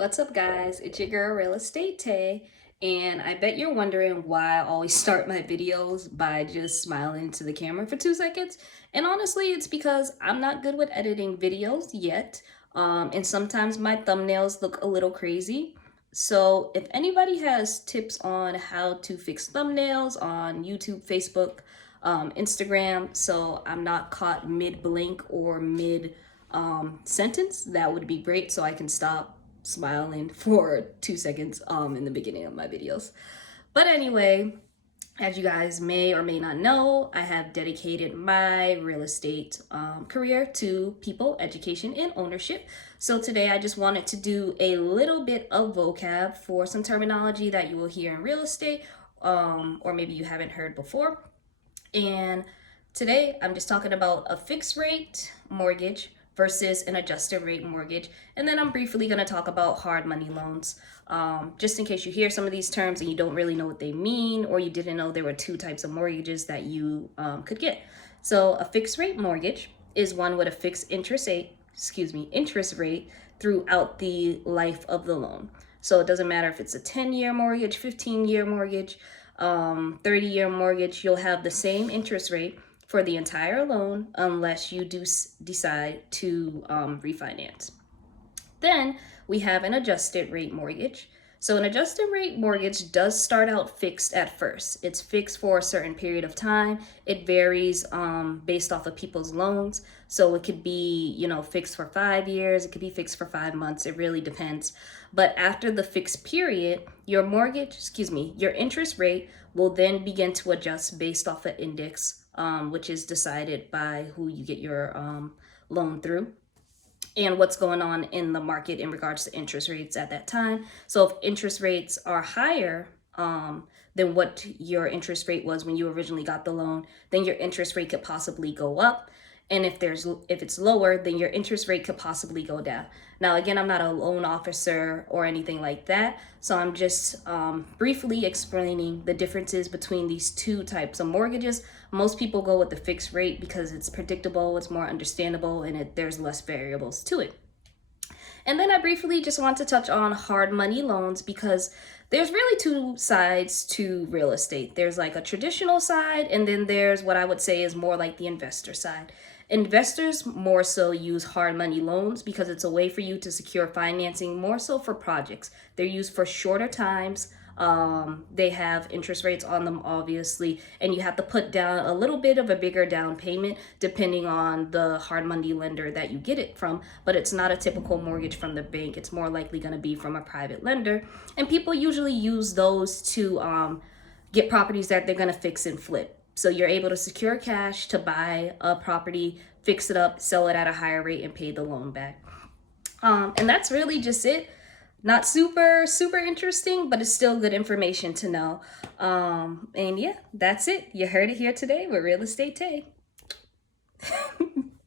What's up, guys? It's your girl, Real Estate Tay, and I bet you're wondering why I always start my videos by just smiling to the camera for 2 seconds. And honestly, it's because I'm not good with editing videos yet, and sometimes my thumbnails look a little crazy. So if anybody has tips on how to fix thumbnails on YouTube, Facebook, Instagram, so I'm not caught mid-blink or mid sentence, that would be great so I can stop smiling for 2 seconds in the beginning of my videos. But anyway, as you guys may or may not know, I have dedicated my real estate career to people, education, and ownership. So today I just wanted to do a little bit of vocab for some terminology that you will hear in real estate, or maybe you haven't heard before. And today I'm just talking about a fixed rate mortgage versus an adjusted rate mortgage. And then I'm briefly going to talk about hard money loans. Just in case you hear some of these terms and you don't really know what they mean, or you didn't know there were two types of mortgages that you could get. So a fixed rate mortgage is one with a fixed interest rate throughout the life of the loan. So it doesn't matter if it's a 10-year mortgage, 15-year mortgage, 30-year mortgage, you'll have the same interest rate for the entire loan unless you do decide to refinance. Then we have an adjusted rate mortgage. So an adjusted rate mortgage does start out fixed at first. It's fixed for a certain period of time. It varies based off of people's loans. So it could be, fixed for 5 years. It could be fixed for 5 months. It really depends. But after the fixed period, your interest rate will then begin to adjust based off an index, which is decided by who you get your loan through and what's going on in the market in regards to interest rates at that time. So if interest rates are higher than what your interest rate was when you originally got the loan, then your interest rate could possibly go up. And if it's lower, then your interest rate could possibly go down. Now, again, I'm not a loan officer or anything like that, so I'm just briefly explaining the differences between these two types of mortgages. Most people go with the fixed rate because it's predictable, it's more understandable, and there's less variables to it. And then I briefly just want to touch on hard money loans because there's really two sides to real estate. There's like a traditional side, and then there's what I would say is more like the investor side. Investors more so use hard money loans because it's a way for you to secure financing more so for projects. They're used for shorter times. They have interest rates on them, obviously, and you have to put down a little bit of a bigger down payment depending on the hard money lender that you get it from. But it's not a typical mortgage from the bank. It's more likely going to be from a private lender. And people usually use those to get properties that they're going to fix and flip. So you're able to secure cash to buy a property, fix it up, sell it at a higher rate, and pay the loan back. And that's really just it. Not super interesting, but it's still good information to know. And yeah, that's it. You heard it here today with Real Estate Tay.